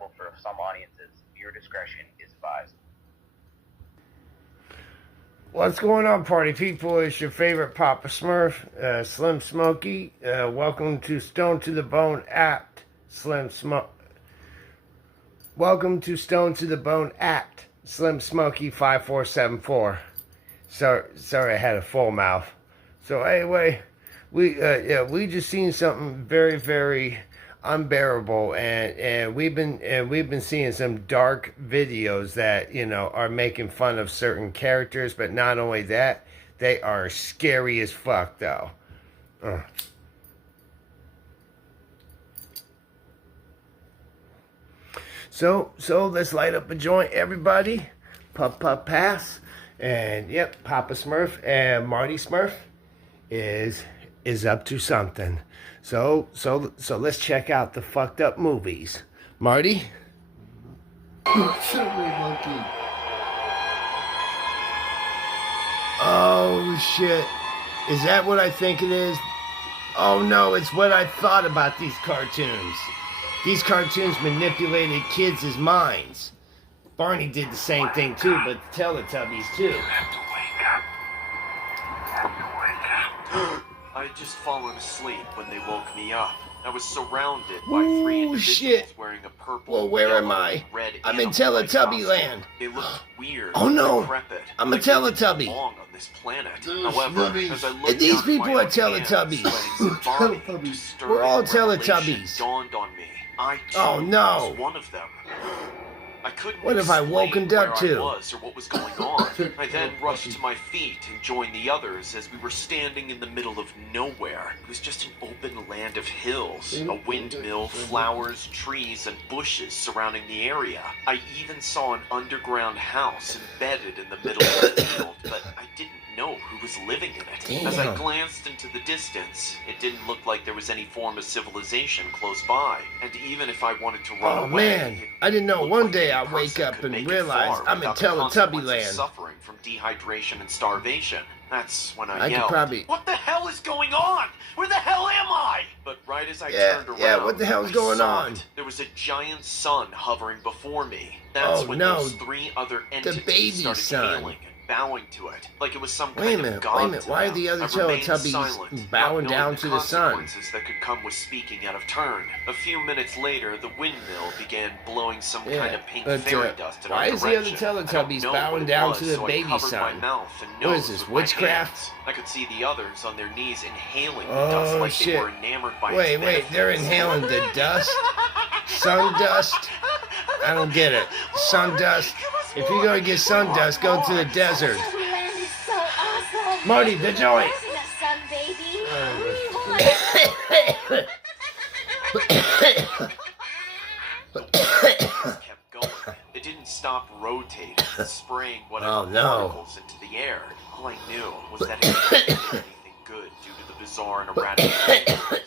unacceptable for some audiences. Your discretion is advised. What's going on, party people? It's your favorite Papa Smurf, Slim Smokey. Welcome to Stone to the Bone Act, Welcome to Stone to the Bone Act, Slim Smokey 5474. Sorry, I had a full mouth. So anyway, we just seen something very, very unbearable, and we've been seeing some dark videos that are making fun of certain characters, but not only that, they are scary as fuck though. So let's light up a joint, everybody. Puff pass, and yep, Papa Smurf and Marty Smurf is up to something. So let's check out the fucked up movies. Marty? Monkey. Oh shit. Is that what I think it is? Oh no, it's what I thought about these cartoons. These cartoons manipulated kids' minds. Barney did the same thing too, but the Teletubbies too. I had just fallen asleep when they woke me up. I was surrounded by three individuals wearing a purple, well, where yellow, am I? and red I'm in animal-like Teletubby costume. land. They looked weird. Oh no, decrepit, I'm a like they didn't Teletubby. belong on this planet. Those However, snubbies. as I looked These down at people my are own Teletubbies. hands, sweating some Barney, Teletubbies. disturbing We're all revelation Teletubbies. dawned on me. I too Oh, no. was one of them. I couldn't What have I explain woken up where to? I was or what was going on. I then rushed to my feet and joined the others as we were standing in the middle of nowhere. It was just an open land of hills, a windmill, flowers, trees, and bushes surrounding the area. I even saw an underground house embedded in the middle of the field, but I didn't know who was living in it. As I Damn. glanced into the distance, it didn't look like there was any form of civilization close by. And even if I wanted to run Oh away, man, it I didn't know looked one like day any I'd wake person up could and make it realize far I'm in without the Teletubby consequences of land. suffering from dehydration and starvation. That's when I I could yelled, probably- "What the hell is going on? Where the hell am I?" But right as I turned around, Yeah, what the hell's I going saw on? it. There was a giant sun hovering before me. That's Oh, when no, those three other entities baby started sun. hailing and bowing to it, like it was some Wait a kind minute, of god wait a minute. to Why are them. the other I remained Teletubbies silent, bowing not down knowing to the sun? consequences that could come with speaking out of turn. A few minutes later, the windmill began blowing some kind of pink but, fairy dust in why our is the other direction. I don't Teletubbies know bowing what it down was, to the so baby I covered my sun? mouth and What is nose this, with my witchcraft? hands. I could see the others on their knees inhaling the Oh, dust like shit. they were enamored by Wait, its they're benefits. inhaling the dust? Sun dust? I don't get it. Sun dust? If you're gonna get sun dust, go to the desert. This land is so awesome. Marty, the joint! Isn't the sun, baby? Kept going. It didn't stop rotating, spraying whatever Oh, no. particles into the air. All I knew was that it couldn't do anything good due to the bizarre and erratic figures.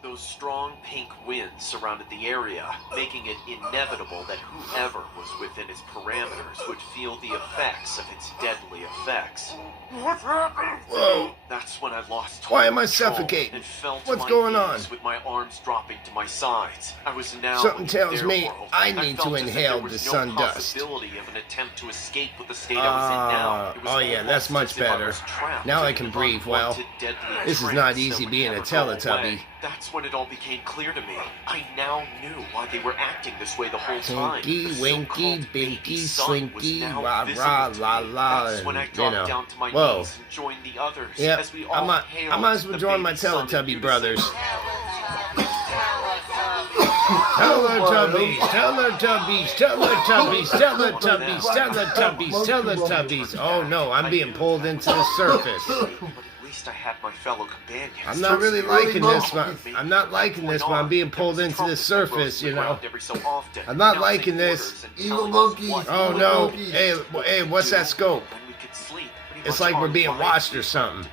Those strong pink winds surrounded the area, making it inevitable that whoever was within its parameters would feel the effects of its deadly effects. What's happening? Whoa. That's when I lost Why am I control suffocating? and fell to What's my going knees on? with my arms dropping to my sides. I was now Something in tells their me world. I need to felt as if inhale there was the no sun dust. possibility of an attempt to escape with the state I was in now. It was Oh, yeah, that's almost much as if I better. was trapped Now I in can an breathe well. unwanted, deadly This is trance not that easy would being a never go Teletubby. away. That's when it all became clear to me. I now knew why they were acting this way the whole time. Tinky, The winky, so-called baby binky, sun was slinky, now rah, visible rah, to la, me. la, That's when I and, dropped down to my whoa. knees and joined the others. Yep, As we I all might hailed as well the join my baby sun in Teletubby unison. brothers. Teletubbies, Teletubbies, Teletubbies, Teletubbies, Teletubbies, Teletubbies. Oh no, I'm being pulled into the surface. But at least I had my fellow companions. I'm not really liking this one. I'm not liking this one. I'm being pulled into the surface, you know. I'm not liking this. Evil monkeys. Oh no. Hey, what's that scope? It's like we're being watched or something.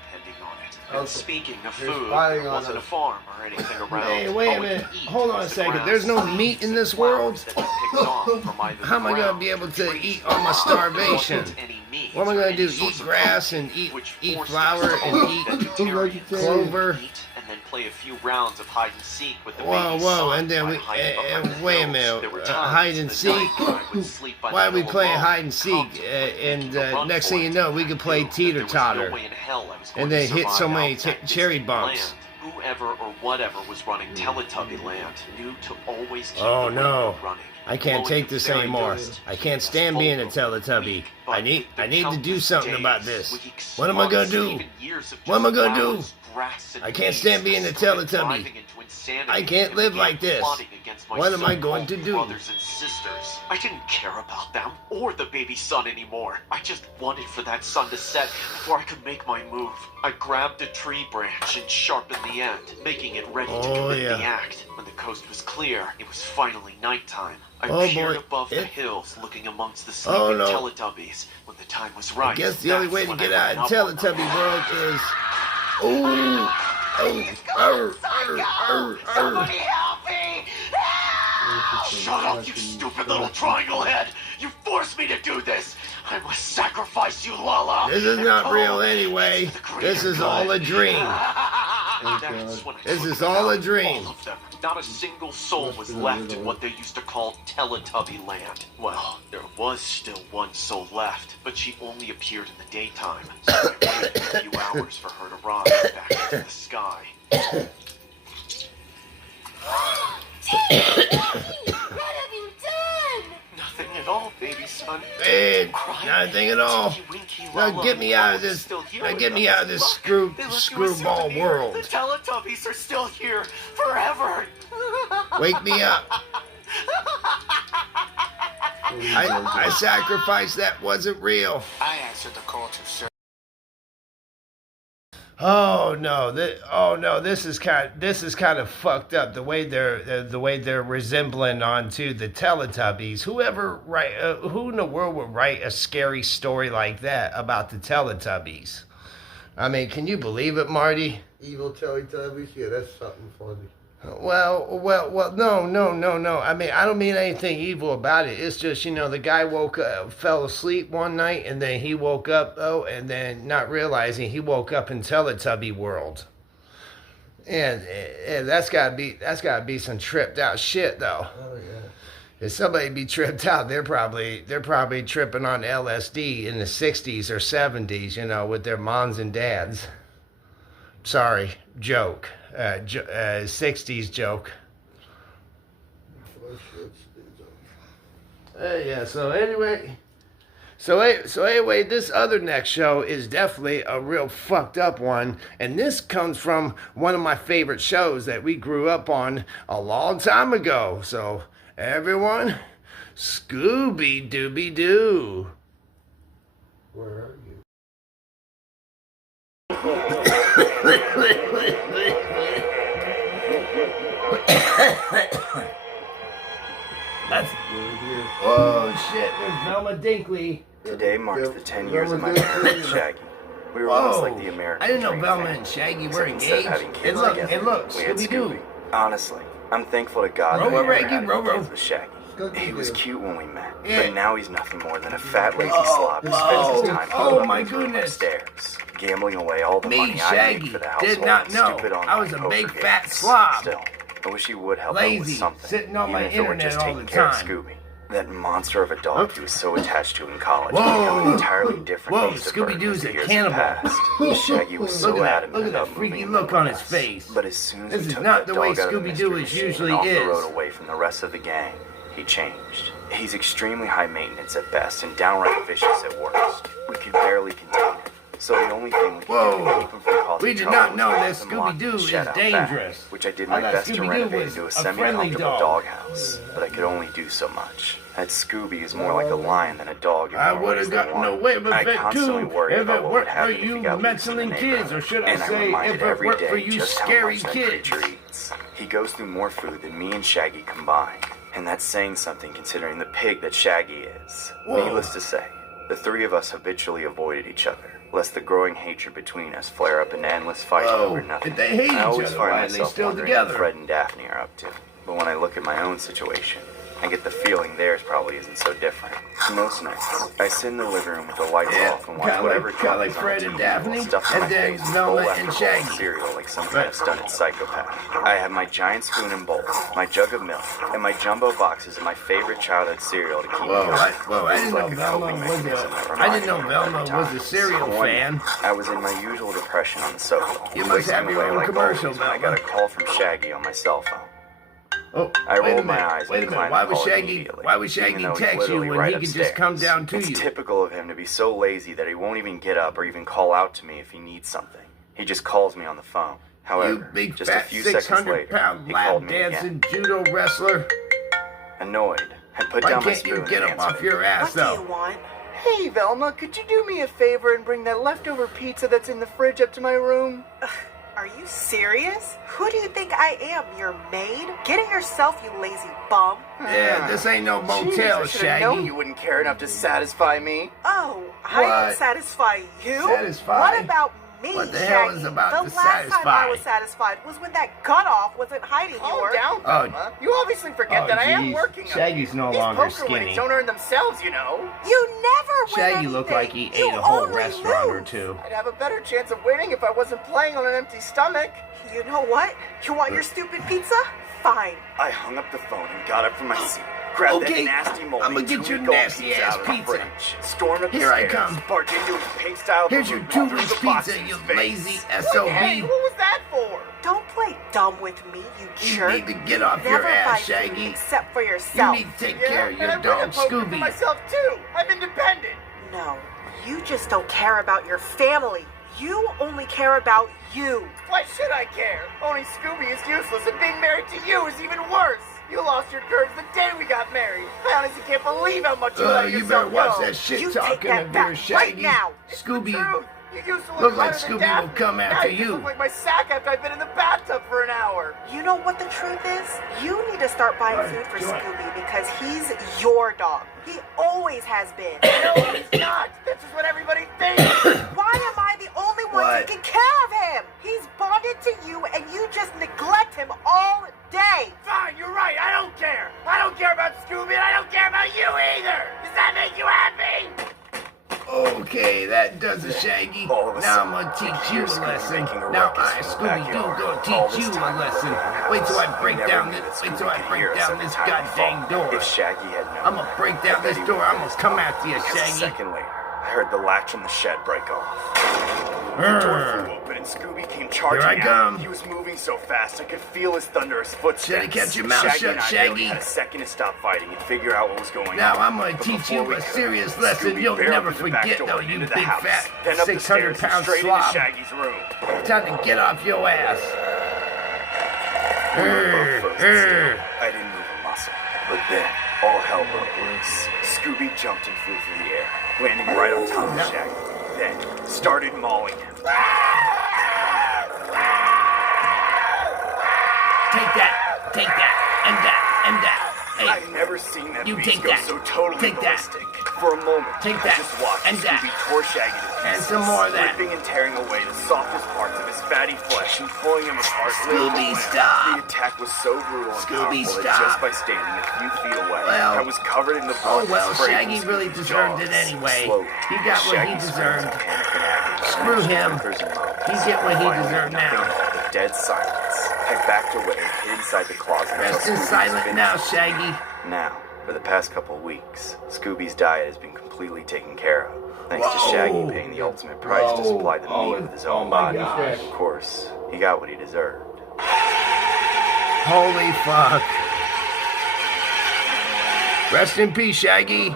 And speaking of They're food, spying there on wasn't a us. farm or anything around. Hey, wait a All we minute. could eat Hold on was a the second. grass, There's no leaves, meat in and this flowers world? that we picked off from either the How am I gonna ground, be able to trees, eat all my or starvation? any meat What am I or gonna any do? source Eat of grass protein, and eat which eat forced flour us to and go eat vegetarian. clover? Eat and then play a few rounds of hide and seek with the Whoa, baby's whoa, son and then by we, hiding behind the wait a hills. minute, There were hide times and in the seek? night when I would sleep by Why are the we hill playing alone, hide and seek? constantly And making a run next for thing you it. know, we could play I knew that there was teeter-totter. no way in hell I was And going then to hit so survive many out that cherry distant bumps. land. Whoever or whatever was running Teletubby Land knew to always keep Oh, the no. radio running. I can't Blowing take the this fairy anymore. dust. I can't It was stand being a vulnerable, Teletubby. weak, I but need the to do countless something about days, this. weeks, What am I gonna months, do? even years of What am I just gonna do? flowers, grass, and I can't leaves stand being a started Teletubby. driving into insanity I can't and live began like this. plotting against my What am I going so-called to do? brothers and sisters. I didn't care about them or the baby son anymore. I just wanted for that sun to set before I could make my move. I grabbed a tree branch and sharpened the end, making it ready to Oh, commit yeah. the act. When the coast was clear, it was finally nighttime. I Oh, peered boy. above the It- hills, looking amongst the Oh, sleeping no. Teletubbies. When the time was right, I guess the only that's way to when get I out of went up on Teletubby world is... Ooh! Somebody help me! Shut up, you stupid little triangle head! You forced me to do this! I must sacrifice you, Lala! This is not real anyway. This is all a dream. That's when I This took is all a out dream. all of them. Not a single soul was left in what they used to call Teletubby Land. Well, there was still one soul left, but she only appeared in the daytime, so I waited a few hours for her to rise back into the sky. What have you done? Nothing at all, baby son. Hey, Crying. nothing at all. Tinky Winky Now Lala get me out of is this. still here Now with get me us. out of this Look, they look to a screwball souvenir. world. The Teletubbies are still here forever. Wake me up. I sacrificed that wasn't real. I answered the call to serve. Oh no! This is kind of fucked up. The way they're resembling onto the Teletubbies. Who in the world would write a scary story like that about the Teletubbies? I mean, can you believe it, Marty? Evil Teletubbies? Yeah, that's something funny. Well, no. I mean, I don't mean anything evil about it. It's just, the guy fell asleep one night, and then he woke up, and then not realizing he woke up in Teletubby world. And that's gotta be some tripped out shit, though. Oh, yeah. If somebody be tripped out, they're probably tripping on LSD in the 60s or 70s, with their moms and dads. Sorry, joke. 60s joke. Yeah, so anyway, this other next show is definitely a real fucked up one, and this comes from one of my favorite shows that we grew up on a long time ago. So everyone, Scooby Dooby Doo. Where are you? That's oh shit! There's Velma Dinkley. Today marks the 10 years of my Velma marriage with Dinkley. Shaggy. We were Whoa! almost like the American I didn't know dream Velma family. and Shaggy Except were instead of engaged. having kids And together, look, we had Scooby Doo. Scooby. Honestly, I'm thankful to God that I Robo never Reggie, had any Robo. kids with Shaggy. He was Scooby-Doo. cute when we met, Yeah. but now he's nothing more than a fat, lazy slob who spends his time oh putting my his room goodness. upstairs, gambling away all the Me, money I Shaggy, made for the did household not and know. stupid I online was a poker big games. fat slob. Still, I wish he would help out with Lazy, something, sitting on even my if it were internet just all taking the care of time. Scooby. That monster of a dog he was so attached to in college. Whoa. Became an entirely different Whoa, beast of burden Scooby-Doo's as the a years cannibal. passed. Shaggy was so Look at adamant that about freaky moving look in on with his us. face. But as soon as This we is took not that the way dog out of the Scooby-Doo mystery is machine usually and off the is. road away from the rest of the gang, he changed. He's extremely high maintenance at best and downright vicious at worst. We could barely contain him. So the only thing we could do to keep him from causing We did trouble not was know to that have him locked in Scooby-Doo the is shed out dangerous. back, which I did I my thought best to Scooby-Doo renovate was into a a friendly semi-comfortable dog. doghouse, but I could only do so much. That Scooby is more like a lion than a dog in I more would ways have than gotten one. away with I it constantly too worried if about it what weren't would for happen if he you got loose in the meddling kids, or neighborhood. should I And I'm say, reminded if it every weren't for day you just how scary much that kids. creature eats. He goes through more food than me and Shaggy combined, and that's saying something considering the pig that Shaggy is. Whoa. Needless to say, the three of us habitually avoided each other, lest the growing hatred between us flare up into endless fighting Whoa, over nothing. if they hate I each always other, find why are they myself still wondering together? what Fred and Daphne are up to. But when I look at my own situation, I get the feeling theirs probably isn't so different. Most nights, I sit in the living room with the lights off and watch whatever kinda like comes on Fred TV and while Daphne, stuffed in and my then face, Velma bowl after and bowl of Shaggy. cereal like some kind of stunted psychopath. I have my giant spoon and bowl, my jug of milk, and my jumbo boxes of my favorite childhood cereal to keep me going. I didn't know It's like a Velma coping was mechanism that I reminds didn't know me of Velma every was time. a cereal One fan. night, I was in my usual depression on the sofa. You must have your wasting away own like commercial, always when I Velma. got a call from Shaggy on my cell phone. Oh, I wait a rolled my minute. eyes Wait a and minute. climbed Why the would call Shaggy? immediately, Why would even Shaggy though he's text you literally when right he could just come upstairs. down to It's you? typical of him to be so lazy that he won't even get up or even call out to me if he needs something. He just calls me on the phone. You However, big just a fat few seconds 600-pound later, he called lap me again. dancing judo wrestler. Annoyed, I put Why down my can't spoon you and get up off answered. your ass What do you though? want? Hey, Velma, could you do me a favor and bring that leftover pizza that's in the fridge up to my room? Are you serious? Who do you think I am, your maid? Get it yourself, you lazy bum. Yeah, this ain't no Jeez, motel, I should have known Shaggy. you wouldn't care enough to satisfy me. Oh, I What? didn't satisfy you? Satisfy? What about me, What the hell Shaggy? is about the to last time satisfy? I was satisfied was when that cut-off wasn't hiding Calm your... down, Oh. Velma. You obviously forget Oh, that I am geez. working on Shaggy's it. no These longer poker skinny. winnings don't earn themselves, you know. You never win Shaggy anything. looked like he You ate a whole only restaurant or lose. two. I'd have a better chance of winning if I wasn't playing on an empty stomach. You know what? You want your stupid pizza? Fine. I hung up the phone and got up from my seat. Grabbed Okay, that nasty moldy I'ma get your two-week-old nasty pizza ass out of the pizza. fridge, stormed up the Here I stairs, come. barged into his pink-style Here's your balloon, 2 weeks threw the box pizza, in you his face. lazy Hey, SOB. what was that for? Don't play dumb with me, you You jerk. need to get off Never your ass, buy food Shaggy. except for You yourself. need to take Yeah, care of and your I win dog, at poker for Scooby. myself too. I'm independent. No, you just don't care about your family. You only care about you. Why should I care? Owning Scooby is useless, and being married to you is even worse. You lost your curves the day we got married. I honestly can't believe how much you let You yourself better watch go. that shit You take talking that of back yours, right Shaggy. now. It's Scooby. the truth. You used to Look look like hotter than Scooby will Daphne. come Now after you just you. look like my sack after I've been in the bathtub for an hour. You know what the truth is? You need to start buying food for Scooby because he's your dog. He always has been. No, he's not. This is what everybody thinks. Why am I the only one What? taking care of him? He's bonded to you and you just neglect him all day. Fine, you're right. I don't care. I don't care about Scooby, and I don't care about you either. Does that make you happy? Okay, that does it, Shaggy. All of a Now I'm sudden, gonna teach hear you a Scooby lesson. making a Now ruckus I, in the Scooby-Doo, backyard. gonna All teach this you a time, lesson. I Wait till I never break knew down that this. Scooby Wait till I could break hear us down every this time we goddamn fall. door. If Shaggy had known, I'm gonna break down I bet this he door. would've I'm gonna missed come it. after you, Because a Shaggy. second later, I heard the latch on the shed break off. The door flew open and Scooby came charging Here I out. come. He was moving so fast I could feel his thunderous footsteps. Should I catch your mouth Shaggy shut, and I Shaggy? barely had a second to stop fighting and figure out what was going Now on. I'm gonna But teach before you we a could, serious lesson Scooby you'll barreled never through the back forget, door though, and you into the big house, fat then up the stairs and 600-pound straight slob. into Shaggy's room. Time to get off your ass. We were both frozen still. I didn't move a muscle. But then, all hell broke loose. Scooby jumped and flew through the air, landing right on top of Shaggy. Then, started mauling him. Take that, and that. Hey, I've never seen that You beast take go that. so totally Take that. ballistic. For a moment, Take I that. just watched And that. Scooby tore Shaggy to pieces, And some more of that. ripping and tearing away the softest parts of his fatty flesh and pulling him apart. limb Scooby, from limb. stop. The attack was so brutal and Scooby, powerful stop. that just by standing a few feet away, Well, I was covered in the Oh blood. well, that sprayed Shaggy from really Scooby's deserved jaws. it anyway. Slowly, He got what he Shaggy deserved. screamed in panic and agony. Screw him. Whimpers and moans. He get what he Finally, deserved nothing now. but dead silence. I backed away and hid inside the closet. Rest until in Scooby was silent finished. now, Shaggy. Now, for the past couple weeks, Scooby's diet has been completely taken care of. Thanks to Whoa. Shaggy paying the ultimate price to supply the Whoa. meat with his Oh own my body. gosh. Of course, he got what he deserved. Holy fuck. Rest in peace, Shaggy.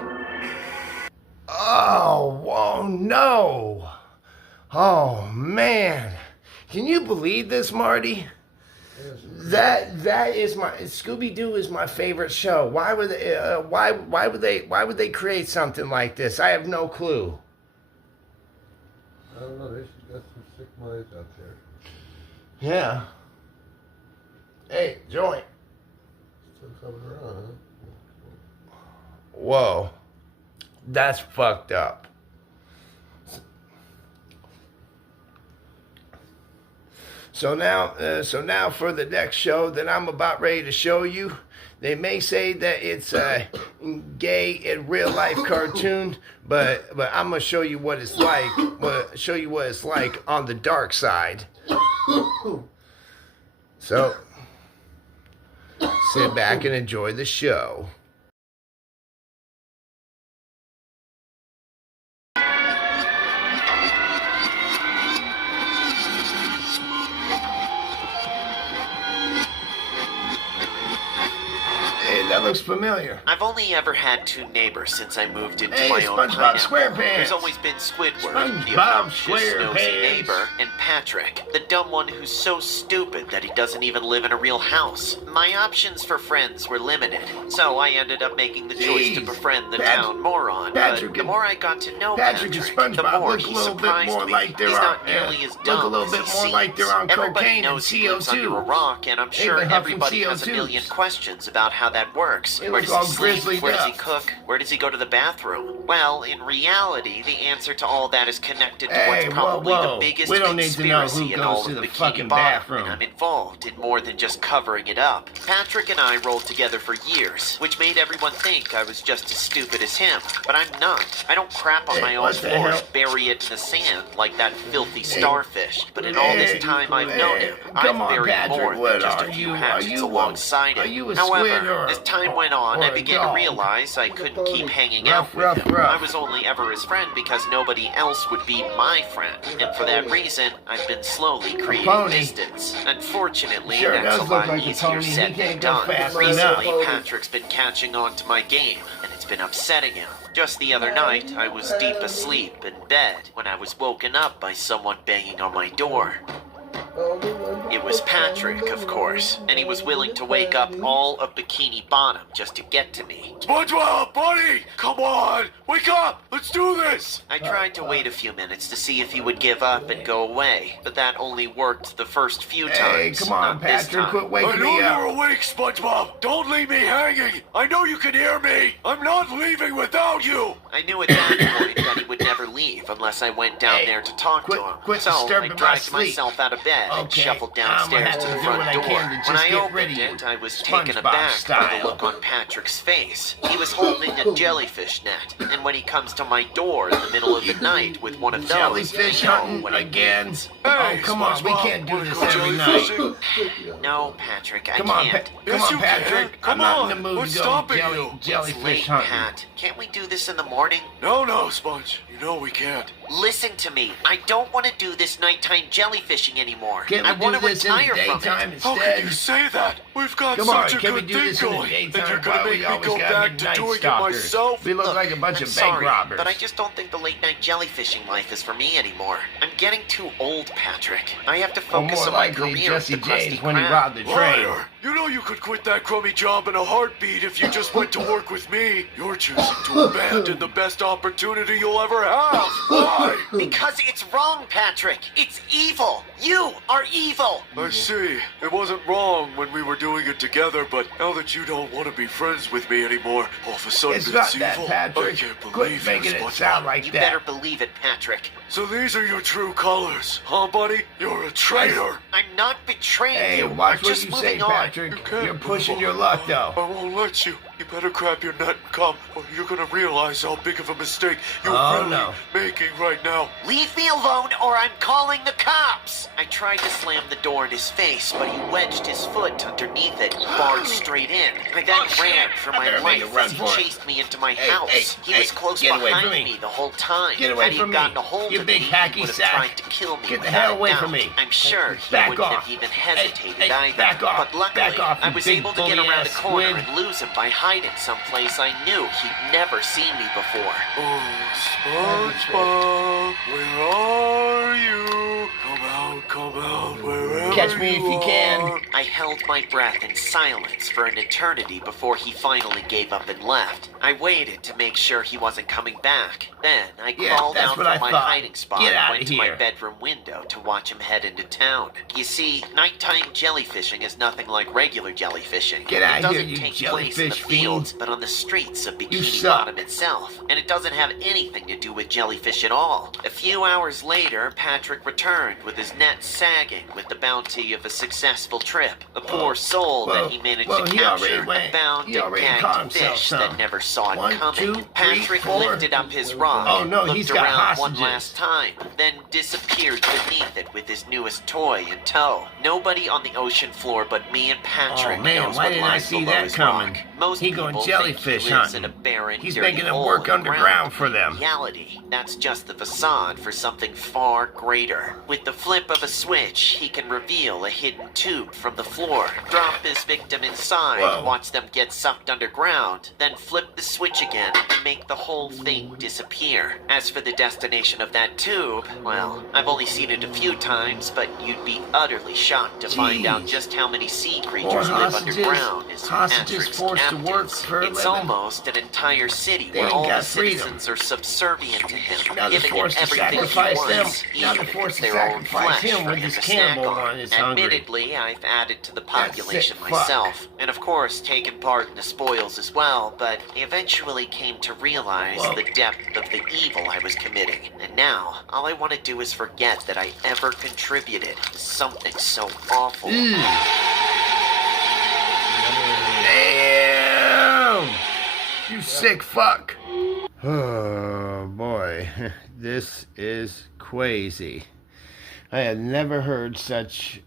Oh no. Oh man. Can you believe this, Marty? That is my Scooby-Doo is my favorite show. Why would they, why would they create something like this? I have no clue. I don't know. They should got some sick minds out there. Yeah. Hey, joint. Still coming around, huh? Whoa. That's fucked up. So now for the next show that I'm about ready to show you, They may say that it's a gay in real life cartoon, but I'm gonna show you what it's like. Show you what it's like on the dark side. So sit back and enjoy the show. That looks familiar. I've only ever had 2 neighbors since I moved into Hey, my own SpongeBob pineapple. SquarePants. There's always been Squidward, the SpongeBob obnoxious, nosy SquarePants. neighbor, and Patrick, the dumb one who's so stupid that he doesn't even live in a real house. My options for friends were limited, so I ended up making the choice to Jeez. befriend the Patrick- town moron. Patrick But the and- more I got to know Patrick Patrick, and the SpongeBob more look a he little bit surprised more me. like they're He's on- not nearly as dumb look a little as bit he more seems. like they're on Everybody cocaine and knows he lives CO2. under a rock, and I'm They've sure been huffing everybody has a CO2s. million questions about how that works. They Where look does he all sleep? grizzled Where does he up. cook? Where does he go to the bathroom? Well, in reality, the answer to all that is connected to Hey, what's probably whoa. the biggest We don't need to know conspiracy who in goes all to of the Bikini fucking Bottom, bathroom. and I'm involved in more than just covering it up. Patrick and I rolled together for years, which made everyone think I was just as stupid as him. But I'm not. I don't crap on Hey, my own what the floor hell? and bury it in the sand like that filthy starfish. But in all this time I've known him, come I've on, buried Patrick, more what than just a are few you? hatchets alongside Are him. you a squid However, or as time went on, or I a began to dog? realize I couldn't keep hanging Rough, out with rough, him. rough. I was only ever his friend because nobody else would be my friend. And for that reason, I've been slowly creating pony. distance. Unfortunately, Sure that's does a look lot like a easier pony. He said can't than go done. fast Recently, enough. Patrick's been catching on to my game, and it's been upsetting him. Just the other night, I was deep asleep in bed when I was woken up by someone banging on my door. It was Patrick, of course, and he was willing to wake up all of Bikini Bottom just to get to me. SpongeBob, buddy! Come on! Wake up! Let's do this! I tried to wait a few minutes to see if he would give up and go away, but that only worked the first few Hey, times. come on, not this Patrick, time. quit I waking know me you're up. awake, SpongeBob! Don't leave me hanging! I know you can hear me! I'm not leaving without you! I knew at that point that he would never leave unless I went down Hey, there to talk quit- to him. quit So I disturbing my dragged sleep. myself out of bed and Okay, shuffled I'm gonna downstairs have to to the do front what I door. can to just When I get opened rid of you, it, I was taken SpongeBob aback by style. the look on Patrick's face. He was holding a jellyfish net, and when he comes to my door in the middle of the night with one of those, Jellyfish I know hunting what he again? means. Oh, come on, we can't do wanna this go every night. jellyfishing? No, Patrick, I Come on, can't. come Yes, on, you Patrick. can. Come I'm not on. in the mood What's to go stopping you? It's jellyfish late, hunting. Pat. Can't we do this in the morning? No, Sponge. You know we can't. Listen to me. I don't want to do this nighttime jellyfishing anymore. Can't I we want do to this in the retire from daytime it. How instead? can you say that? We've got Come on, such a can we good do thing this in the going, and daytime? you're Why gonna we make me always go gotta back be to night doing it stalkers? myself? We look like a bunch I'm of sorry, bank robbers. but I just don't think the late night jellyfishing life is for me anymore. I'm getting too old, Patrick. I have to Or focus more on my likely, career Jesse at the Krusty James when he Krab. robbed the train. Liar! You know you could quit that crummy job in a heartbeat if you just went to work with me. You're choosing to abandon the best opportunity you'll ever have. Why? Because it's wrong, Patrick. It's evil. You are evil. I see. It wasn't wrong when we were doing it together, but now that you don't want to be friends with me anymore, all of a sudden It's not that, evil. Patrick. I can't Quit believe making you, it SpongeBob. sound like You that. better believe it, Patrick. So these are your true colors, huh, buddy? You're a traitor. I'm not betraying Hey, you. watch I'm what just you moving say, on. Patrick. You can't You're pushing move your on. luck, though. I won't let you. You better grab your net and come, or you're gonna realize how big of a mistake you're Oh, really no. making right now. Leave me alone or I'm calling the cops! I tried to slam the door in his face, but he wedged his foot underneath it and barred straight in. I then ran for my better make a life run as he for it. chased me into my Hey, house. hey, He was hey, close get away behind from me. me the whole time. Get away Had he from me, gotten a hold you of big me, hacky he would have sack. tried to kill me. Get the without hell a away doubt. from me. I'm sure he Back wouldn't off. have even Hey, hesitated hey, either. back off. But luckily, Back off, I you was big able to get around the bully-ass corner squid. and lose him by hiding someplace I knew he'd never seen me before. Oh, SpongeBob, where are you? Come out, wherever Catch me if you can. are. I held my breath in silence for an eternity before he finally gave up and left. I waited to make sure he wasn't coming back. Then I Yeah, crawled that's out what from I my thought. hiding spot Get and outta went to my here. bedroom window to watch him head into town. You see, nighttime jellyfishing is nothing like regular jellyfishing. Get It out of here, doesn't you take place in the jellyfish field fields, but on the streets of Bikini suck. Bottom itself. And it doesn't have anything to do with jellyfish at all. A few hours later, Patrick returned with his net sagging with the bounty of a successful trip. The poor soul that he managed to capture found and gagged fish that never saw it coming. Patrick lifted up his rod, looked around one last time, then disappeared beneath it with his newest toy in tow. Nobody on the ocean floor but me and Patrick knows what lies below his rock. Most people think he lives in a barren, He's dirty making them hole work in the underground ground. for them. In reality, that's just the facade for something far greater. With the flip of a switch, he can reveal a hidden tube from the floor, drop his victim inside, watch them get sucked underground, then flip the switch again and make the whole thing disappear. As for the destination of that tube, well, I've only seen it a few times, but you'd be utterly shocked to find out just how many sea creatures live underground as Patrick's captives. It's almost an entire city where all the citizens are subservient to him, giving him everything he wants, even if their own flesh for him to snack on. Admittedly, I've added to the population myself, and of course taken part in the spoils as well, but I eventually came to realize the depth of the evil I was committing. And now, all I want to do is forget that I ever contributed to something so awful. Damn! You sick fuck! Oh boy, this is crazy. I have never heard such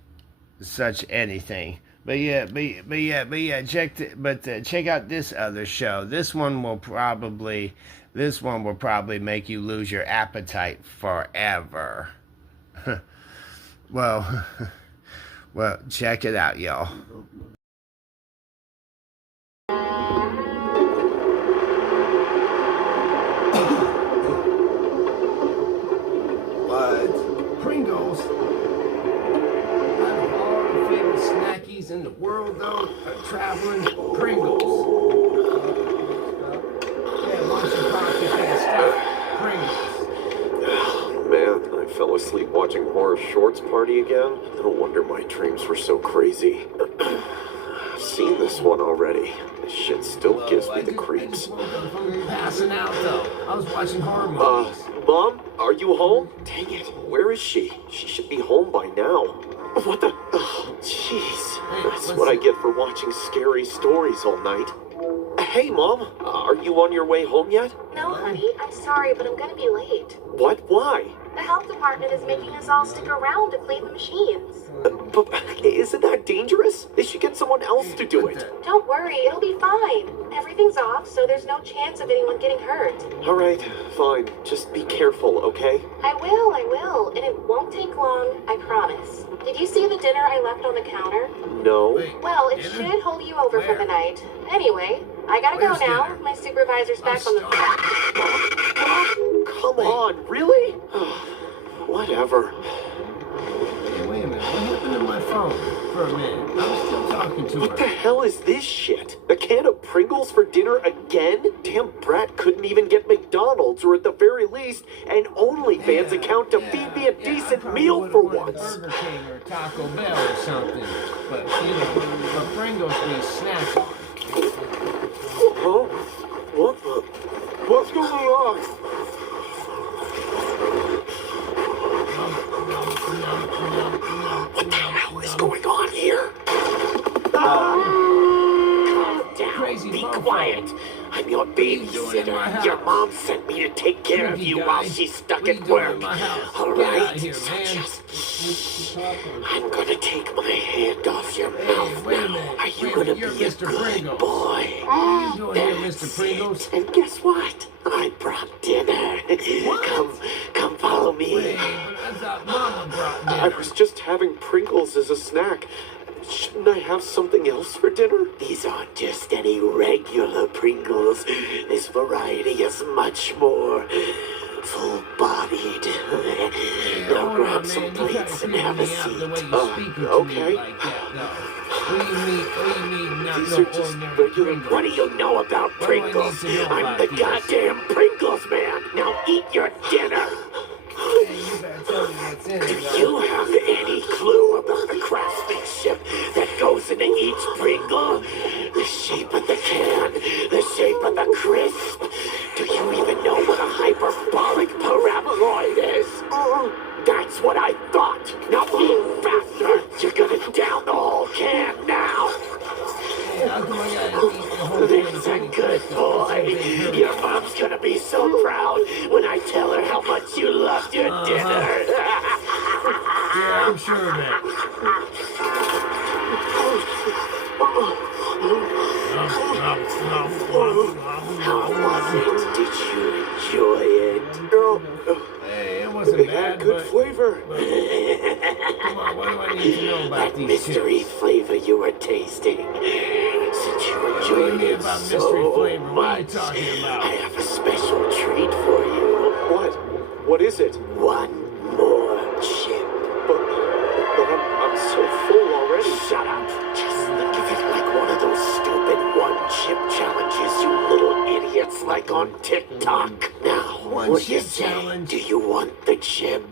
anything. But yeah, check out this other show. This one will probably make you lose your appetite forever. well, check it out, y'all. What? Pringles? Out of all the favorite snackies in the world, though, are traveling Pringles. Yeah, once you pop, you can't stop. Pringles. Man, I fell asleep watching Horror Shorts Party again. No wonder my dreams were so crazy. I've seen this one already. This shit still gives me the creeps. Passing out, though. I was watching horror movies. Mom? Are you home? Dang it. Where is she? She should be home by now. What the? Oh, jeez. That's what I get for watching scary stories all night. Hey, Mom. Are you on your way home yet? No, honey, I'm sorry, but I'm gonna be late. What? Why? The health department is making us all stick around to clean the machines. But isn't that dangerous? They should get someone else to do it. Don't worry, it'll be fine. Everything's off, so there's no chance of anyone getting hurt. All right, fine. Just be careful, okay? I will, and it won't take long, I promise. Did you see the dinner I left on the counter? No. Well, it should hold you over for the night. Anyway, I gotta go now. My supervisor's back on the phone. Come on, really? Whatever. Hey, wait a minute. What happened to my phone for a minute? I was still talking to her. What the hell is this shit? A can of Pringles for dinner again? Damn brat couldn't even get McDonald's, or at the very least, an OnlyFans account to feed me a decent meal for once. Burger King or Taco Bell or something. But, you know, my Pringles need snack on. Huh? What the? What's going on? What the hell is going on here? Calm down. Crazy Be mofo. quiet. I'm your babysitter. Your mom sent me to take care of you while she's stuck at work. All right? So just I'm gonna take my hand off your mouth now. Are you gonna be a good boy? What are you doing here, Mr. Pringles? And guess what? I brought dinner. Come follow me. Wait, but I thought Mama brought dinner. I was just having Pringles as a snack. Shouldn't I have something else for dinner? These aren't just any regular Pringles. This variety is much more full-bodied. Now grab some plates and have a seat. Okay. What do you mean not These no are just ordinary regular. Pringles? What do you know about What do I need Pringles? to know I'm about the these? goddamn Pringles man. Now eat your dinner. Hey, you better tell me what's in it, Do though. you have any clue about the craftsmanship that goes into each Pringle? The shape of the can, the shape of the crisp. Do you even know what a hyperbolic paraboloid is? That's what I thought. Now move faster. You're gonna down the whole can now. There's a good boy. Your mom's gonna be so proud when I tell her how much you loved your dinner. Yeah, I'm sure of it. How was it? Did you enjoy it? Hey, it wasn't bad, Good but flavor. come on, what do I need to know about That these mystery chips? flavor you were tasting. Since you What do you enjoyed mean it about so mystery flavor? What are you much, talking about? I have a special treat for you. What? What is it? One more chip. But I'm so full already. Shut up. Just think of it like one of those stupid one-chip challenges you little idiots like on TikTok. Now, One what do you chip say? challenge? Do you want the chip?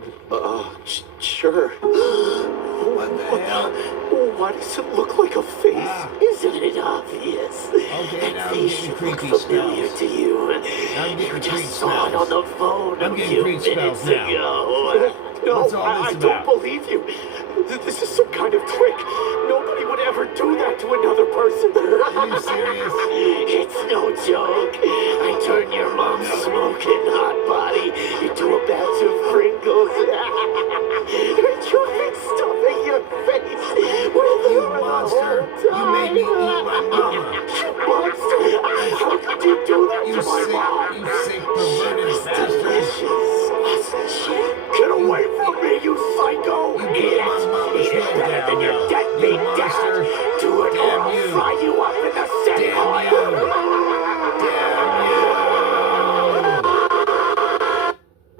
Sure. What the hell? Why does it look like a face? Isn't it obvious? Okay, now That I'm face getting should creepy look familiar smells. to you. I'm getting You creep just saw it smells. on the phone I'm a getting few creep smells minutes now. ago. No, What's all this I about? don't believe you. This is some kind of trick. Nobody would ever do that to another person. Are you serious? It's no joke. I turn your mom's smoking hot body into a batch of Pringles. And you've been stuffing your face with You them the monster. whole You made me eat time. my mama. Monster! How could you do that You to my mom? sick, perverted bastard. Get away from me, you psycho! You Eat put my it! mama's Eat it head better down than your now. deadbeat You dad! monster. Do it or Damn I'll you. fry you up in the sink Damn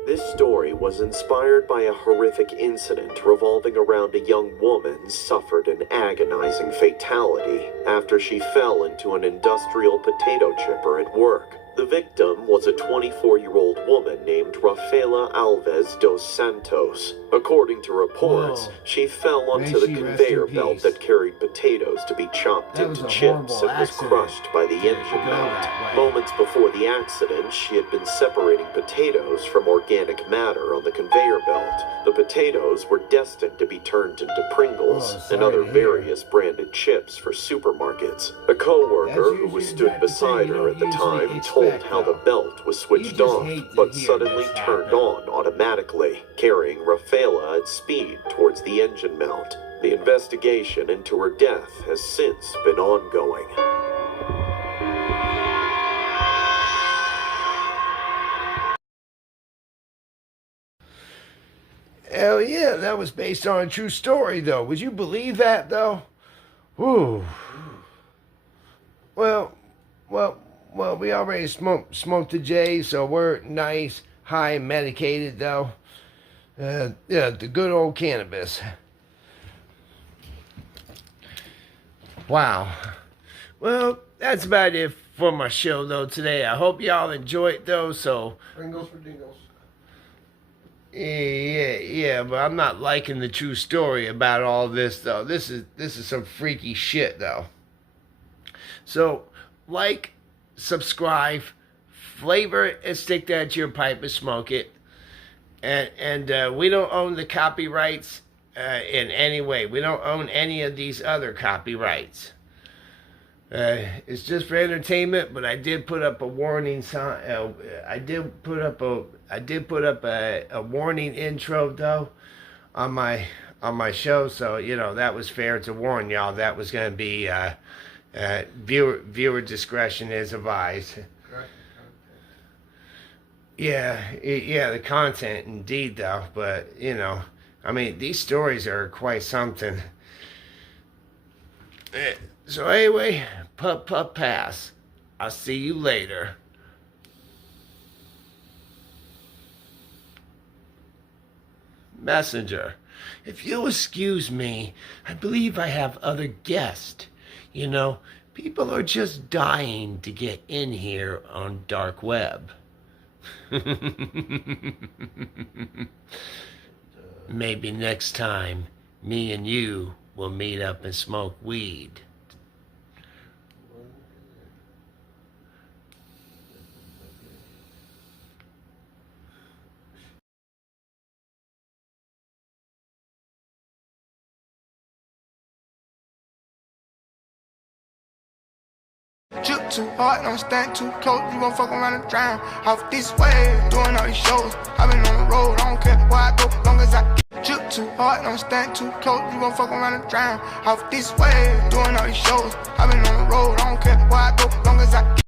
This story was inspired by a horrific incident revolving around a young woman suffered an agonizing fatality after she fell into an industrial potato chipper at work. The victim was a 24-year-old woman named Rafaela Alves dos Santos. According to reports, Whoa. she fell onto May the she rest conveyor in belt peace. that carried potatoes to be chopped That was into a chips horrible and was accident crushed by the to engine go mount. that way. Moments before the accident, she had been separating potatoes from organic matter on the conveyor belt. The potatoes were destined to be turned into Pringles Oh, and sorry other to hear. various branded chips for supermarkets. A co-worker That's who was usually stood the type of beside thing you her at the don't usually time told expect, how the though. belt was switched just off, hate to but hear suddenly this turned happen. on automatically, carrying Rafaela at speed towards the engine mount. The investigation into her death has since been ongoing. Hell yeah, that was based on a true story, though. Would you believe that, though? Whew. Well, we already smoked the J, so we're nice, high medicated, though. Yeah, the good old cannabis. Wow. Well, that's about it for my show, though, today. I hope y'all enjoy it, though, so... Pringles for dingles. Yeah, but I'm not liking the true story about all this, though. This is some freaky shit, though. So, like, subscribe, flavor it, and stick that to your pipe and smoke it. And we don't own the copyrights in any way. We don't own any of these other copyrights. It's just for entertainment, but I did put up a warning sign. I did put up a warning intro, though, on my show. So you know that was fair to warn y'all that was going to be viewer discretion is advised. Yeah, the content indeed, though. But you know, I mean, these stories are quite something. So anyway, pup pass. I'll see you later. Messenger, if you'll excuse me, I believe I have other guests. You know, people are just dying to get in here on dark web. Maybe next time, me and you we'll meet up and smoke weed. Drip too hard, don't stand too close. You gon' fuck around and drown. Off this way, doing all these shows. I been on the road, I don't care where I go, long as I get. Drip too hard, don't stand too close. You gon' fuck around and drown. Off this way, doing all these shows. I been on the road, I don't care where I go, long as I get.